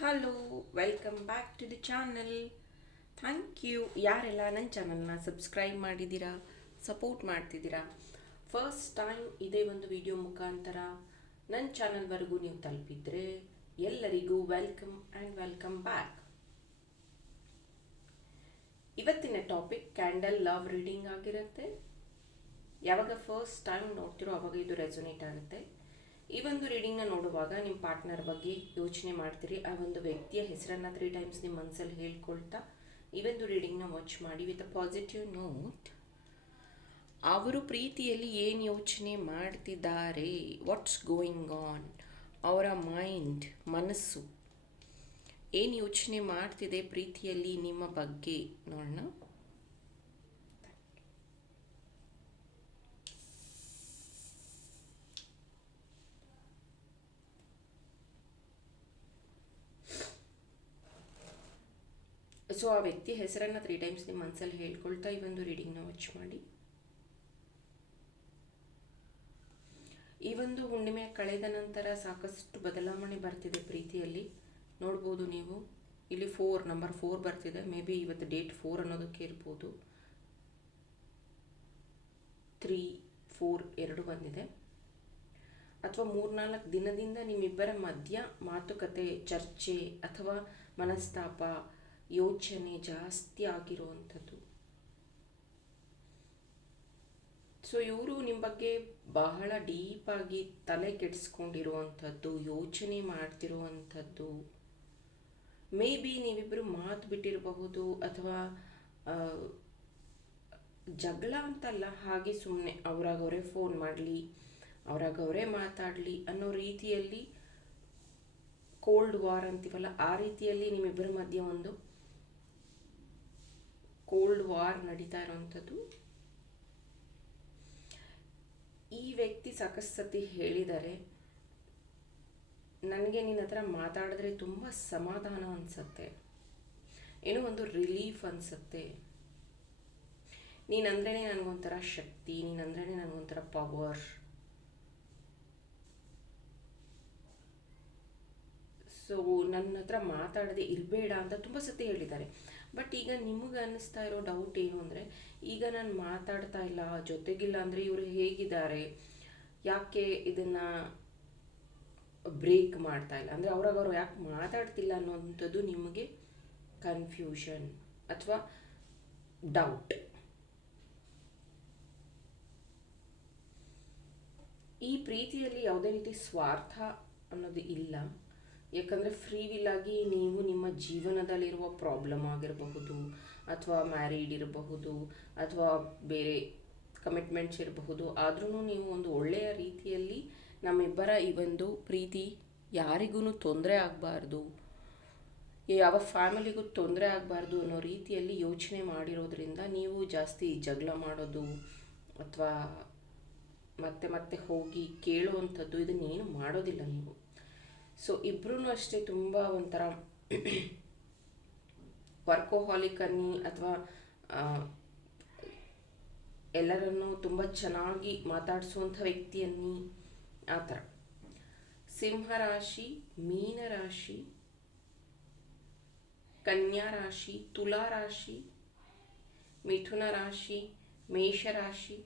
Hello, welcome back to the channel. Thank you ಯಾರೆಲ್ಲ ನನ್ನ ಚಾನಲ್ನ ಸಬ್ಸ್ಕ್ರೈಬ್ ಮಾಡಿದ್ದೀರಾ, ಸಪೋರ್ಟ್ ಮಾಡ್ತಿದ್ದೀರಾ. ಫಸ್ಟ್ ಟೈಮ್ ಇದೇ ಒಂದು ವಿಡಿಯೋ ಮುಖಾಂತರ ನನ್ನ ಚಾನಲ್ವರೆಗೂ ನೀವು ತಲುಪಿದರೆ ಎಲ್ಲರಿಗೂ ವೆಲ್ಕಮ್ ಆ್ಯಂಡ್ ವೆಲ್ಕಮ್ ಬ್ಯಾಕ್. ಇವತ್ತಿನ ಟಾಪಿಕ್ ಕ್ಯಾಂಡಲ್ ಲವ್ ರೀಡಿಂಗ್ ಆಗಿರುತ್ತೆ. ಯಾವಾಗ ಫಸ್ಟ್ ಟೈಮ್ ನೋಡ್ತಿರೋ ಅವಾಗ ಇದು ರೆಸೊನೇಟ್ ಆಗುತ್ತೆ. ಈ ಒಂದು ರೀಡಿಂಗ್ನ ನೋಡುವಾಗ ನಿಮ್ಮ ಪಾರ್ಟ್ನರ್ ಬಗ್ಗೆ ಯೋಚನೆ ಮಾಡ್ತೀರಿ. ಆ ಒಂದು ವ್ಯಕ್ತಿಯ ಹೆಸರನ್ನು 3 ಟೈಮ್ಸ್ ನಿಮ್ಮ ಮನಸ್ಸಲ್ಲಿ ಹೇಳ್ಕೊಳ್ತಾ ಈ ಒಂದು ರೀಡಿಂಗ್ನ ವಾಚ್ ಮಾಡಿ ವಿತ್ ಅ ಪಾಸಿಟಿವ್ ನೋಟ್. ಅವರು ಪ್ರೀತಿಯಲ್ಲಿ ಏನು ಯೋಚನೆ ಮಾಡ್ತಿದ್ದಾರೆ, ವಾಟ್ಸ್ ಗೋಯಿಂಗ್ ಆನ್, ಅವರ ಮೈಂಡ್ ಮನಸ್ಸು ಏನು ಯೋಚನೆ ಮಾಡ್ತಿದೆ ಪ್ರೀತಿಯಲ್ಲಿ ನಿಮ್ಮ ಬಗ್ಗೆ ನೋಡೋಣ. ಸೊ ಆ ವ್ಯಕ್ತಿ ಹೆಸರನ್ನು 3 ಟೈಮ್ಸ್ ನಿಮ್ಮ ಮನಸ್ಸಲ್ಲಿ ಹೇಳ್ಕೊಳ್ತಾ ಈ ಒಂದು ರೀಡಿಂಗ್ನ ವಾಚ್ ಮಾಡಿ. ಈ ಒಂದು ಹುಣ್ಣಿಮೆ ಕಳೆದ ನಂತರ ಸಾಕಷ್ಟು ಬದಲಾವಣೆ ಬರ್ತಿದೆ ಪ್ರೀತಿಯಲ್ಲಿ. ನೋಡ್ಬೋದು ನೀವು ಇಲ್ಲಿ ನಂಬರ್ 4 ಬರ್ತಿದೆ. ಮೇ ಬಿ ಇವತ್ತು ಡೇಟ್ 4 ಅನ್ನೋದಕ್ಕೆ ಇರ್ಬೋದು. 3, 4 ಎರಡು ಬಂದಿದೆ. ಅಥವಾ 3-4 ದಿನದಿಂದ ನಿಮ್ಮಿಬ್ಬರ ಮಧ್ಯ ಮಾತುಕತೆ, ಚರ್ಚೆ ಅಥವಾ ಮನಸ್ತಾಪ, ಯೋಚನೆ ಜಾಸ್ತಿ ಆಗಿರುವಂಥದ್ದು. ಸೊ ಇವರು ನಿಮ್ಮ ಬಗ್ಗೆ ಬಹಳ ಡೀಪಾಗಿ ತಲೆ ಕೆಡಿಸ್ಕೊಂಡಿರುವಂಥದ್ದು, ಯೋಚನೆ ಮಾಡ್ತಿರುವಂಥದ್ದು. ಮೇ ಬಿ ನೀವಿಬ್ಬರು ಮಾತು ಬಿಟ್ಟಿರಬಹುದು ಅಥವಾ ಜಗಳ ಅಂತಲ್ಲ, ಹಾಗೆ ಸುಮ್ಮನೆ ಅವರಾಗವರೇ ಫೋನ್ ಮಾಡಲಿ, ಅವರಾಗವರೇ ಮಾತಾಡಲಿ ಅನ್ನೋ ರೀತಿಯಲ್ಲಿ ಕೋಲ್ಡ್ ವಾರ್ ಅಂತೀವಲ್ಲ, ಆ ರೀತಿಯಲ್ಲಿ ನಿಮ್ಮಿಬ್ಬರ ಮಧ್ಯೆ ಒಂದು ಕೋಲ್ಡ್ ವಾರ್ ನಡೀತಾ ಇರೋವಂಥದ್ದು. ಈ ವ್ಯಕ್ತಿ ಸಾಕಷ್ಟು ಸತಿ ಹೇಳಿದ್ದಾರೆ, ನನಗೆ ನಿನ್ನ ಹತ್ರ ಮಾತಾಡಿದ್ರೆ ತುಂಬ ಸಮಾಧಾನ ಅನಿಸುತ್ತೆ, ಏನೋ ಒಂದು ರಿಲೀಫ್ ಅನಿಸುತ್ತೆ, ನೀನಂದ್ರೇ ನನಗೊಂಥರ ಶಕ್ತಿ, ನೀನಂದ್ರೇ ನನಗೊಂಥರ ಪವರ್. ಸೊ ನನ್ನ ಹತ್ರ ಮಾತಾಡದೆ ಇರಬೇಡ ಅಂತ ತುಂಬ ಸತಿ ಹೇಳಿದ್ದಾರೆ. ಬಟ್ ಈಗ ನಿಮಗೆ ಅನ್ನಿಸ್ತಾ ಇರೋ ಡೌಟ್ ಏನು ಅಂದರೆ, ಈಗ ನಾನು ಮಾತಾಡ್ತಾ ಇಲ್ಲ, ಜೊತೆಗಿಲ್ಲ ಅಂದರೆ ಇವರು ಹೇಗಿದ್ದಾರೆ, ಯಾಕೆ ಇದನ್ನು ಬ್ರೇಕ್ ಮಾಡ್ತಾ ಇಲ್ಲ ಅಂದರೆ ಅವ್ರಾಗವ್ರು ಯಾಕೆ ಮಾತಾಡ್ತಿಲ್ಲ ಅನ್ನೋಂಥದ್ದು ನಿಮಗೆ ಕನ್ಫ್ಯೂಷನ್ ಅಥವಾ ಡೌಟ್. ಈ ಪ್ರೀತಿಯಲ್ಲಿ ಯಾವುದೇ ರೀತಿ ಸ್ವಾರ್ಥ ಅನ್ನೋದು ಇಲ್ಲ. ಯಾಕಂದರೆ ಫ್ರೀ ವಿಲ್ ಆಗಿ ನೀವು ನಿಮ್ಮ ಜೀವನದಲ್ಲಿರುವ ಪ್ರಾಬ್ಲಮ್ ಆಗಿರಬಹುದು, ಅಥವಾ ಮ್ಯಾರಿಡ್ ಇರಬಹುದು, ಅಥವಾ ಬೇರೆ ಕಮಿಟ್ಮೆಂಟ್ಸ್ ಇರಬಹುದು, ಆದ್ರೂ ನೀವು ಒಂದು ಒಳ್ಳೆಯ ರೀತಿಯಲ್ಲಿ ನಮ್ಮಿಬ್ಬರ ಈ ಒಂದು ಪ್ರೀತಿ ಯಾರಿಗೂ ತೊಂದರೆ ಆಗಬಾರ್ದು, ಯಾವ ಫ್ಯಾಮಿಲಿಗೂ ತೊಂದರೆ ಆಗಬಾರ್ದು ಅನ್ನೋ ರೀತಿಯಲ್ಲಿ ಯೋಚನೆ ಮಾಡಿರೋದ್ರಿಂದ ನೀವು ಜಾಸ್ತಿ ಜಗಳ ಮಾಡೋದು ಅಥವಾ ಮತ್ತೆ ಮತ್ತೆ ಹೋಗಿ ಕೇಳುವಂಥದ್ದು ಇದನ್ನೇನು ಮಾಡೋದಿಲ್ಲ ನೀವು. ಸೊ ಇಬ್ಬರೂ ಅಷ್ಟೇ ತುಂಬ ಒಂಥರ ವರ್ಕೋಹಾಲಿಕ್ ಅನ್ನಿ ಅಥವಾ ಎಲ್ಲರನ್ನೂ ತುಂಬ ಚೆನ್ನಾಗಿ ಮಾತಾಡಿಸುವಂಥ ವ್ಯಕ್ತಿಯನ್ನಿ, ಆ ಥರ. ಸಿಂಹರಾಶಿ, ಮೀನರಾಶಿ, ಕನ್ಯಾ ರಾಶಿ, ತುಲಾ ರಾಶಿ, ಮಿಥುನ ರಾಶಿ, ಮೇಷರಾಶಿ,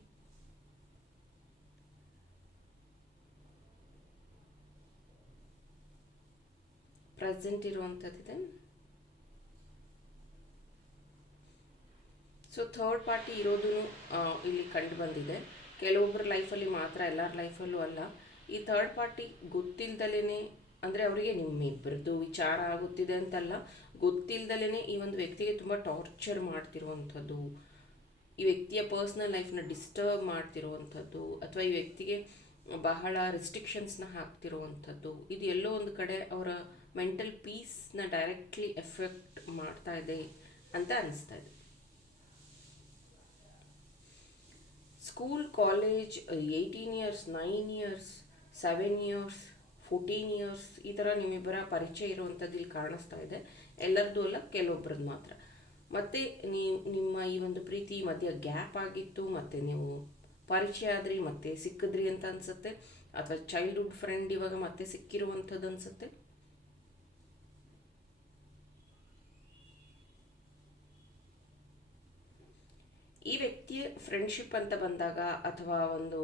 ಪ್ರೆಸೆಂಟ್ ಇರುವಂಥದ್ದಿದೆ. ಸೊ ಥರ್ಡ್ ಪಾರ್ಟಿ ಇರೋದು ಇಲ್ಲಿ ಕಂಡು ಬಂದಿದೆ. ಕೆಲವೊಬ್ಬರ ಲೈಫಲ್ಲಿ ಮಾತ್ರ, ಎಲ್ಲರ ಲೈಫಲ್ಲೂ ಅಲ್ಲ. ಈ ಥರ್ಡ್ ಪಾರ್ಟಿ ಗೊತ್ತಿಲ್ದಲೇ ಅಂದರೆ ಅವರಿಗೆ ನಿಮ್ಮಿಬ್ಬರದ್ದು ವಿಚಾರ ಆಗುತ್ತಿದೆ ಅಂತಲ್ಲ, ಗೊತ್ತಿಲ್ದಲೇ ಈ ಒಂದು ವ್ಯಕ್ತಿಗೆ ತುಂಬ ಟಾರ್ಚರ್ ಮಾಡ್ತಿರುವಂಥದ್ದು, ಈ ವ್ಯಕ್ತಿಯ ಪರ್ಸ್ನಲ್ ಲೈಫ್ನ ಡಿಸ್ಟರ್ಬ್ ಮಾಡ್ತಿರುವಂಥದ್ದು, ಅಥವಾ ಈ ವ್ಯಕ್ತಿಗೆ ಬಹಳ ರೆಸ್ಟ್ರಿಕ್ಷನ್ಸ್ನ ಹಾಕ್ತಿರುವಂಥದ್ದು, ಇದು ಎಲ್ಲೋ ಒಂದು ಕಡೆ ಅವರ ಮೆಂಟಲ್ ಪೀಸ್ನ ಡೈರೆಕ್ಟ್ಲಿ ಎಫೆಕ್ಟ್ ಮಾಡ್ತಾ ಇದೆ ಅಂತ ಅನಿಸ್ತಾ ಇದೆ. School, college, 18 years, 9 years, 7 years, 14 years ಈ ಥರ ನಿಮ್ಮಿಬ್ಬರ ಪರಿಚಯ ಇರುವಂಥದ್ದು ಇಲ್ಲಿ ಕಾಣಿಸ್ತಾ ಇದೆ. ಎಲ್ಲರದ್ದು ಅಲ್ಲ, ಕೆಲವೊಬ್ಬರದ್ದು ಮಾತ್ರ. ಮತ್ತು ನಿಮ್ಮ ಈ ಒಂದು ಪ್ರೀತಿ ಮಧ್ಯ ಗ್ಯಾಪ್ ಆಗಿತ್ತು, ಮತ್ತು ನೀವು ಪರಿಚಯ ಆದ್ರಿ, ಮತ್ತೆ ಸಿಕ್ಕಿದ್ರಿ ಅಂತ ಅನಿಸುತ್ತೆ, ಅಥವಾ ಚೈಲ್ಡ್ಹುಡ್ ಫ್ರೆಂಡ್ ಇವಾಗ ಮತ್ತೆ ಸಿಕ್ಕಿರುವಂಥದ್ದು ಅನಿಸುತ್ತೆ. ಈ ವ್ಯಕ್ತಿಯ ಫ್ರೆಂಡ್ಶಿಪ್ ಅಂತ ಬಂದಾಗ ಅಥವಾ ಒಂದು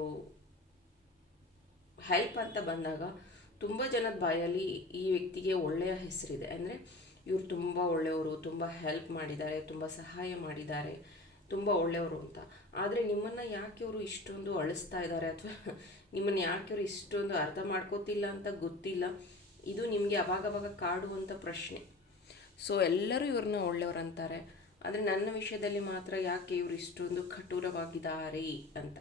ಹೆಲ್ಪ್ ಅಂತ ಬಂದಾಗ ತುಂಬ ಜನದ ಬಾಯಲ್ಲಿ ಈ ವ್ಯಕ್ತಿಗೆ ಒಳ್ಳೆಯ ಹೆಸರಿದೆ. ಅಂದರೆ ಇವರು ತುಂಬ ಒಳ್ಳೆಯವರು, ತುಂಬ ಹೆಲ್ಪ್ ಮಾಡಿದ್ದಾರೆ, ತುಂಬ ಸಹಾಯ ಮಾಡಿದ್ದಾರೆ, ತುಂಬ ಒಳ್ಳೆಯವರು ಅಂತ. ಆದರೆ ನಿಮ್ಮನ್ನು ಯಾಕೆ ಇವರು ಇಷ್ಟೊಂದು ಅಳಿಸ್ತಾ ಇದ್ದಾರೆ ಅಥವಾ ನಿಮ್ಮನ್ನು ಯಾಕೆ ಇವರು ಇಷ್ಟೊಂದು ಅರ್ಥ ಮಾಡ್ಕೋತಿಲ್ಲ ಅಂತ ಗೊತ್ತಿಲ್ಲ. ಇದು ನಿಮಗೆ ಅವಾಗವಾಗ ಕಾಡುವಂಥ ಪ್ರಶ್ನೆ. ಸೊ ಎಲ್ಲರೂ ಇವ್ರನ್ನ ಒಳ್ಳೆಯವರು ಅಂತಾರೆ, ಆದರೆ ನನ್ನ ವಿಷಯದಲ್ಲಿ ಮಾತ್ರ ಯಾಕೆ ಇವರು ಇಷ್ಟೊಂದು ಕಠೋರವಾಗಿದ್ದಾರೆ ಅಂತ.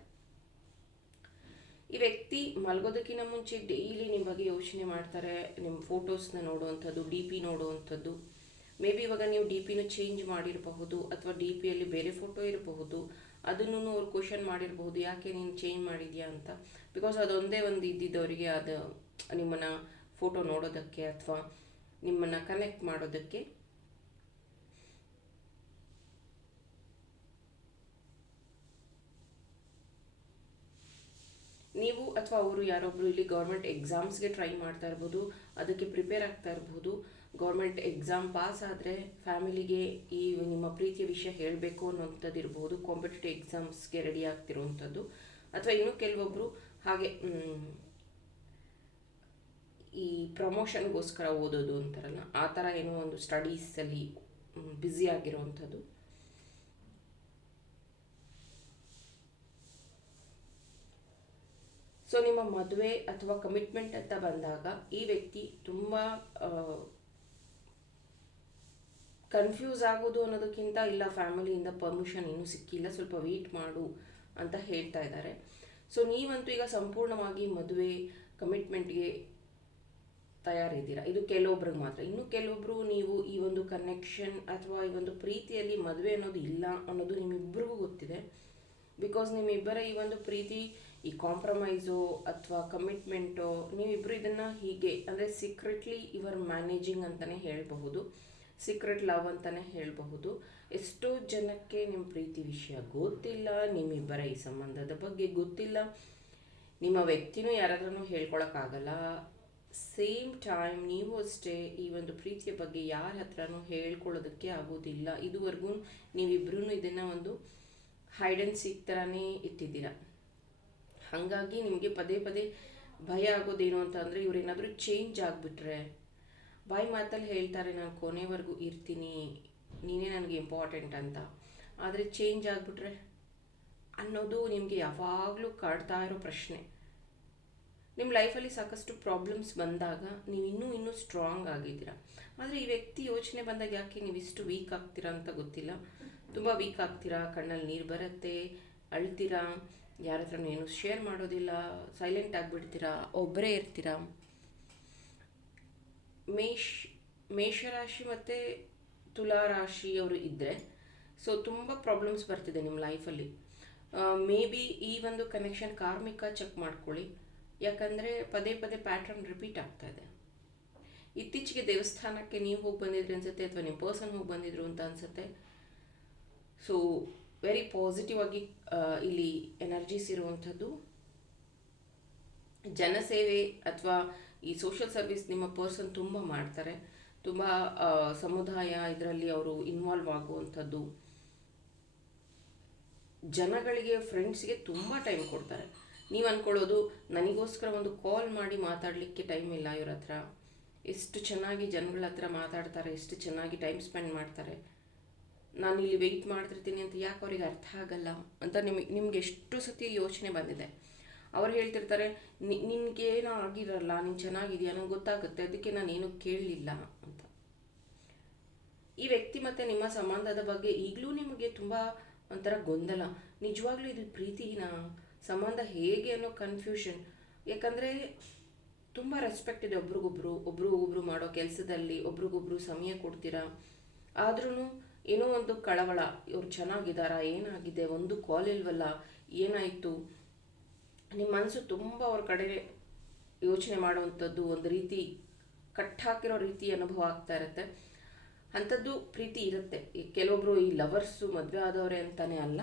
ಈ ವ್ಯಕ್ತಿ ಮಲಗೋದಕ್ಕಿಂತ ಮುಂಚೆ ಡೈಲಿ ನಿಮ್ಮ ಬಗ್ಗೆ ಯೋಚನೆ ಮಾಡ್ತಾರೆ. ನಿಮ್ಮ ಫೋಟೋಸ್ನ ನೋಡುವಂಥದ್ದು, ಡಿ ಪಿ ನೋಡುವಂಥದ್ದು. ಮೇ ಬಿ ಇವಾಗ ನೀವು ಡಿ ಪಿನ ಚೇಂಜ್ ಮಾಡಿರಬಹುದು ಅಥವಾ ಡಿ ಪಿಯಲ್ಲಿ ಬೇರೆ ಫೋಟೋ ಇರಬಹುದು. ಅದನ್ನು ಅವ್ರು ಕ್ವಶನ್ ಮಾಡಿರಬಹುದು, ಯಾಕೆ ನೀನು ಚೇಂಜ್ ಮಾಡಿದ್ಯಾ ಅಂತ. ಬಿಕಾಸ್ ಅದೊಂದೇ ಒಂದು ಇದ್ದಿದ್ದವರಿಗೆ ಅದು ನಿಮ್ಮನ್ನು ಫೋಟೋ ನೋಡೋದಕ್ಕೆ ಅಥವಾ ನಿಮ್ಮನ್ನು ಕನೆಕ್ಟ್ ಮಾಡೋದಕ್ಕೆ. ನೀವು ಅಥವಾ ಅವರು ಯಾರೊಬ್ಬರು ಇಲ್ಲಿ ಗೌರ್ಮೆಂಟ್ ಎಕ್ಸಾಮ್ಸ್ಗೆ ಟ್ರೈ ಮಾಡ್ತಾ ಇರ್ಬೋದು, ಅದಕ್ಕೆ ಪ್ರಿಪೇರ್ ಆಗ್ತಾ ಇರ್ಬೋದು. ಗೌರ್ಮೆಂಟ್ ಎಕ್ಸಾಮ್ ಪಾಸ್ ಆದರೆ ಫ್ಯಾಮಿಲಿಗೆ ಈ ನಿಮ್ಮ ಪ್ರೀತಿಯ ವಿಷಯ ಹೇಳಬೇಕು ಅನ್ನೋಂಥದ್ದು ಇರ್ಬೋದು. ಕಾಂಪಿಟೇಟಿವ್ ಎಕ್ಸಾಮ್ಸ್ಗೆ ರೆಡಿ ಆಗ್ತಿರೋವಂಥದ್ದು. ಅಥವಾ ಇನ್ನೂ ಕೆಲವೊಬ್ಬರು ಹಾಗೆ ಈ ಪ್ರಮೋಷನ್ಗೋಸ್ಕರ ಓದೋದು ಅಂತಾರಲ್ಲ, ಆ ಥರ ಏನೋ ಒಂದು ಸ್ಟಡೀಸಲ್ಲಿ ಬ್ಯುಸಿ ಆಗಿರುವಂಥದ್ದು. ಸೊ ನಿಮ್ಮ ಮದುವೆ ಅಥವಾ ಕಮಿಟ್ಮೆಂಟ್ ಅಂತ ಬಂದಾಗ ಈ ವ್ಯಕ್ತಿ ತುಂಬ ಕನ್ಫ್ಯೂಸ್ ಆಗೋದು ಅನ್ನೋದಕ್ಕಿಂತ ಇಲ್ಲ ಫ್ಯಾಮಿಲಿಯಿಂದ ಪರ್ಮಿಷನ್ ಇನ್ನೂ ಸಿಕ್ಕಿಲ್ಲ, ಸ್ವಲ್ಪ ವೆಯ್ಟ್ ಮಾಡು ಅಂತ ಹೇಳ್ತಾ ಇದ್ದಾರೆ. ಸೊ ನೀವಂತೂ ಈಗ ಸಂಪೂರ್ಣವಾಗಿ ಮದುವೆ ಕಮಿಟ್ಮೆಂಟ್ಗೆ ತಯಾರಿದ್ದೀರಾ. ಇದು ಕೆಲವೊಬ್ರಿಗೆ ಮಾತ್ರ. ಇನ್ನು ಕೆಲವೊಬ್ಬರು ನೀವು ಈ ಒಂದು ಕನೆಕ್ಷನ್ ಅಥವಾ ಈ ಒಂದು ಪ್ರೀತಿಯಲ್ಲಿ ಮದುವೆ ಅನ್ನೋದು ಇಲ್ಲ ಅನ್ನೋದು ನಿಮ್ಮಿಬ್ಬರಿಗೂ ಗೊತ್ತಿದೆ. ಬಿಕಾಸ್ ನಿಮ್ಮಿಬ್ಬರ ಈ ಒಂದು ಪ್ರೀತಿ, ಈ ಕಾಂಪ್ರಮೈಸೋ ಅಥವಾ ಕಮಿಟ್ಮೆಂಟೋ, ನೀವಿಬ್ಬರು ಇದನ್ನು ಹೀಗೆ ಅಂದರೆ ಸೀಕ್ರೆಟ್ಲಿ ಯುವರ್ ಮ್ಯಾನೇಜಿಂಗ್ ಅಂತಲೇ ಹೇಳಬಹುದು, ಸೀಕ್ರೆಟ್ ಲವ್ ಅಂತಲೇ ಹೇಳಬಹುದು. ಎಷ್ಟೋ ಜನಕ್ಕೆ ನಿಮ್ಮ ಪ್ರೀತಿ ವಿಷಯ ಗೊತ್ತಿಲ್ಲ, ನಿಮ್ಮಿಬ್ಬರ ಈ ಸಂಬಂಧದ ಬಗ್ಗೆ ಗೊತ್ತಿಲ್ಲ. ನಿಮ್ಮ ವ್ಯಕ್ತಿನೂ ಯಾರಾದ್ರೂ ಹೇಳ್ಕೊಳಕ್ಕಾಗಲ್ಲ. ಸೇಮ್ ಟೈಮ್ ನೀವು ಅಷ್ಟೇ ಈ ಒಂದು ಪ್ರೀತಿಯ ಬಗ್ಗೆ ಯಾರ ಹತ್ರನೂ ಹೇಳ್ಕೊಳ್ಳೋದಕ್ಕೆ ಆಗೋದಿಲ್ಲ. ಇದುವರೆಗೂ ನೀವಿಬ್ಬರೂ ಇದನ್ನು ಒಂದು ಹೈಡ್ ಆ್ಯಂಡ್ ಸೀಕ್ ಥರನೇ ಇಟ್ಟಿದ್ದೀರ. ಹಾಗಾಗಿ ನಿಮಗೆ ಪದೇ ಪದೇ ಭಯ ಆಗೋದೇನು ಅಂತ ಅಂದರೆ, ಇವರೇನಾದರೂ ಚೇಂಜ್ ಆಗಿಬಿಟ್ರೆ, ಬಾಯಿ ಮಾತಲ್ಲಿ ಹೇಳ್ತಾರೆ ನಾನು ಕೊನೆವರೆಗೂ ಇರ್ತೀನಿ, ನೀನೇ ನನಗೆ ಇಂಪಾರ್ಟೆಂಟ್ ಅಂತ, ಆದರೆ ಚೇಂಜ್ ಆಗಿಬಿಟ್ರೆ ಅನ್ನೋದು ನಿಮಗೆ ಯಾವಾಗಲೂ ಕಾಡ್ತಾ ಇರೋ ಪ್ರಶ್ನೆ. ನಿಮ್ಮ ಲೈಫಲ್ಲಿ ಸಾಕಷ್ಟು ಪ್ರಾಬ್ಲಮ್ಸ್ ಬಂದಾಗ ನೀವು ಇನ್ನೂ ಸ್ಟ್ರಾಂಗ್ ಆಗಿದ್ದೀರಾ. ಆದರೆ ಈ ವ್ಯಕ್ತಿ ಯೋಚನೆ ಬಂದಾಗ ಯಾಕೆ ನೀವು ಇಷ್ಟು ವೀಕ್ ಆಗ್ತೀರಾ ಅಂತ ಗೊತ್ತಿಲ್ಲ. ತುಂಬ ವೀಕ್ ಆಗ್ತೀರಾ, ಕಣ್ಣಲ್ಲಿ ನೀರು ಬರುತ್ತೆ, ಅಳ್ತೀರಾ, ಯಾರ ಹತ್ರನೂ ಏನು ಶೇರ್ ಮಾಡೋದಿಲ್ಲ, ಸೈಲೆಂಟ್ ಆಗಿಬಿಡ್ತೀರಾ, ಒಬ್ಬರೇ ಇರ್ತೀರಾ. ಮೇಷರಾಶಿ ಮತ್ತು ತುಲಾರಾಶಿಯವರು ಇದ್ದರೆ ಸೊ ತುಂಬ ಪ್ರಾಬ್ಲಮ್ಸ್ ಬರ್ತಿದೆ ನಿಮ್ಮ ಲೈಫಲ್ಲಿ. ಮೇ ಬಿ ಈ ಒಂದು ಕನೆಕ್ಷನ್ ಕಾರ್ಮಿಕ ಚೆಕ್ ಮಾಡ್ಕೊಳ್ಳಿ. ಯಾಕಂದರೆ ಪದೇ ಪದೇ ಪ್ಯಾಟ್ರನ್ ರಿಪೀಟ್ ಆಗ್ತಾ ಇದೆ. ಇತ್ತೀಚೆಗೆ ದೇವಸ್ಥಾನಕ್ಕೆ ನೀವು ಹೋಗಿ ಬಂದಿದ್ರಿ ಅನಿಸುತ್ತೆ, ಅಥವಾ ನಿಮ್ಮ ಪರ್ಸನ್ ಹೋಗಿ ಬಂದಿದ್ರು ಅಂತ ಅನಿಸುತ್ತೆ. ಸೊ ವೆರಿ ಪಾಸಿಟಿವ್ ಆಗಿ ಇಲ್ಲಿ ಎನರ್ಜೀಸ್ ಇರುವಂಥದ್ದು. ಜನಸೇವೆ ಅಥವಾ ಈ ಸೋಷಿಯಲ್ ಸರ್ವಿಸ್ ನಿಮ್ಮ ಪರ್ಸನ್ ತುಂಬ ಮಾಡ್ತಾರೆ. ತುಂಬ ಸಮುದಾಯ ಇದರಲ್ಲಿ ಅವರು ಇನ್ವಾಲ್ವ್ ಆಗುವಂಥದ್ದು. ಜನಗಳಿಗೆ, ಫ್ರೆಂಡ್ಸ್ಗೆ ತುಂಬ ಟೈಮ್ ಕೊಡ್ತಾರೆ. ನೀವು ಅಂದ್ಕೊಳ್ಳೋದು ನನಗೋಸ್ಕರ ಒಂದು ಕಾಲ್ ಮಾಡಿ ಮಾತಾಡಲಿಕ್ಕೆ ಟೈಮ್ ಇಲ್ಲ ಇವ್ರ ಹತ್ರ, ಎಷ್ಟು ಚೆನ್ನಾಗಿ ಜನಗಳ ಹತ್ರ ಮಾತಾಡ್ತಾರೆ, ಎಷ್ಟು ಚೆನ್ನಾಗಿ ಟೈಮ್ ಸ್ಪೆಂಡ್ ಮಾಡ್ತಾರೆ, ನಾನು ಇಲ್ಲಿ ವೆಯ್ಟ್ ಮಾಡ್ತಿರ್ತೀನಿ ಅಂತ ಯಾಕೆ ಅವ್ರಿಗೆ ಅರ್ಥ ಆಗಲ್ಲ ಅಂತ ನಿಮ್ಗೆ ಎಷ್ಟು ಸತಿ ಯೋಚನೆ ಬಂದಿದೆ. ಅವ್ರು ಹೇಳ್ತಿರ್ತಾರೆ ನಿನಗೇನೋ ಆಗಿರಲ್ಲ, ನೀನು ಚೆನ್ನಾಗಿದೆಯಾ, ನನಗೆ ಗೊತ್ತಾಗುತ್ತೆ, ಅದಕ್ಕೆ ನಾನೇನು ಕೇಳಲಿಲ್ಲ ಅಂತ. ಈ ವ್ಯಕ್ತಿ ಮತ್ತು ನಿಮ್ಮ ಸಂಬಂಧದ ಬಗ್ಗೆ ಈಗಲೂ ನಿಮಗೆ ತುಂಬ ಒಂಥರ ಗೊಂದಲ. ನಿಜವಾಗ್ಲೂ ಇದು ಪ್ರೀತಿನ ಸಂಬಂಧ ಹೇಗೆ ಅನ್ನೋ ಕನ್ಫ್ಯೂಷನ್. ಯಾಕಂದರೆ ತುಂಬ ರೆಸ್ಪೆಕ್ಟ್ ಇದೆ ಒಬ್ರಿಗೊಬ್ರು ಮಾಡೋ ಕೆಲಸದಲ್ಲಿ, ಒಬ್ರಿಗೊಬ್ರು ಸಮಯ ಕೊಡ್ತೀರಾ. ಆದ್ರೂ ಏನೋ ಒಂದು ಕಳವಳ, ಇವ್ರು ಚೆನ್ನಾಗಿದ್ದಾರಾ, ಏನಾಗಿದೆ, ಒಂದು ಕಾಲ್ ಇಲ್ವಲ್ಲ, ಏನಾಯಿತು, ನಿಮ್ಮ ಮನಸ್ಸು ತುಂಬ ಅವ್ರ ಕಡೆ ಯೋಚನೆ ಮಾಡುವಂಥದ್ದು, ಒಂದು ರೀತಿ ಕಟ್ಟಾಕಿರೋ ರೀತಿ ಅನುಭವ ಆಗ್ತಾ ಇರುತ್ತೆ. ಅಂಥದ್ದು ಪ್ರೀತಿ ಇರುತ್ತೆ. ಕೆಲವೊಬ್ಬರು ಈ ಲವರ್ಸು ಮದುವೆ ಆದವರೇ ಅಂತಲೇ ಅಲ್ಲ,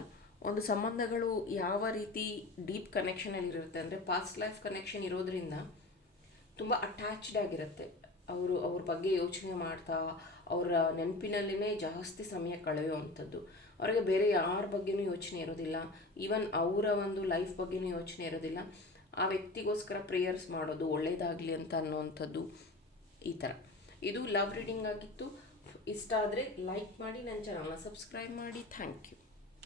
ಒಂದು ಸಂಬಂಧಗಳು ಯಾವ ರೀತಿ ಡೀಪ್ ಕನೆಕ್ಷನಲ್ಲಿ ಇರುತ್ತೆ ಅಂದರೆ ಪಾಸ್ಟ್ ಲೈಫ್ ಕನೆಕ್ಷನ್ ಇರೋದ್ರಿಂದ ತುಂಬ ಅಟ್ಯಾಚ್ಡ್ ಆಗಿರುತ್ತೆ. ಅವ್ರ ಬಗ್ಗೆ ಯೋಚನೆ ಮಾಡ್ತಾ ಅವರ ನೆನಪಿನಲ್ಲಿನೇ ಜಾಸ್ತಿ ಸಮಯ ಕಳೆಯುವಂಥದ್ದು. ಅವರಿಗೆ ಬೇರೆ ಯಾರ ಬಗ್ಗೆನೂ ಯೋಚನೆ ಇರೋದಿಲ್ಲ, ಈವನ್ ಅವರ ಒಂದು ಲೈಫ್ ಬಗ್ಗೆನೂ ಯೋಚನೆ ಇರೋದಿಲ್ಲ. ಆ ವ್ಯಕ್ತಿಗೋಸ್ಕರ ಪ್ರೇಯರ್ಸ್ ಮಾಡೋದು, ಒಳ್ಳೇದಾಗಲಿ ಅಂತ ಅನ್ನೋವಂಥದ್ದು, ಈ ಥರ. ಇದು ಲವ್ ರೀಡಿಂಗ್ ಆಗಿತ್ತು. ಇಷ್ಟ ಆದರೆ ಲೈಕ್ ಮಾಡಿ, ನನ್ನ ಚಾನಲ್ನ ಸಬ್ಸ್ಕ್ರೈಬ್ ಮಾಡಿ. Thank you.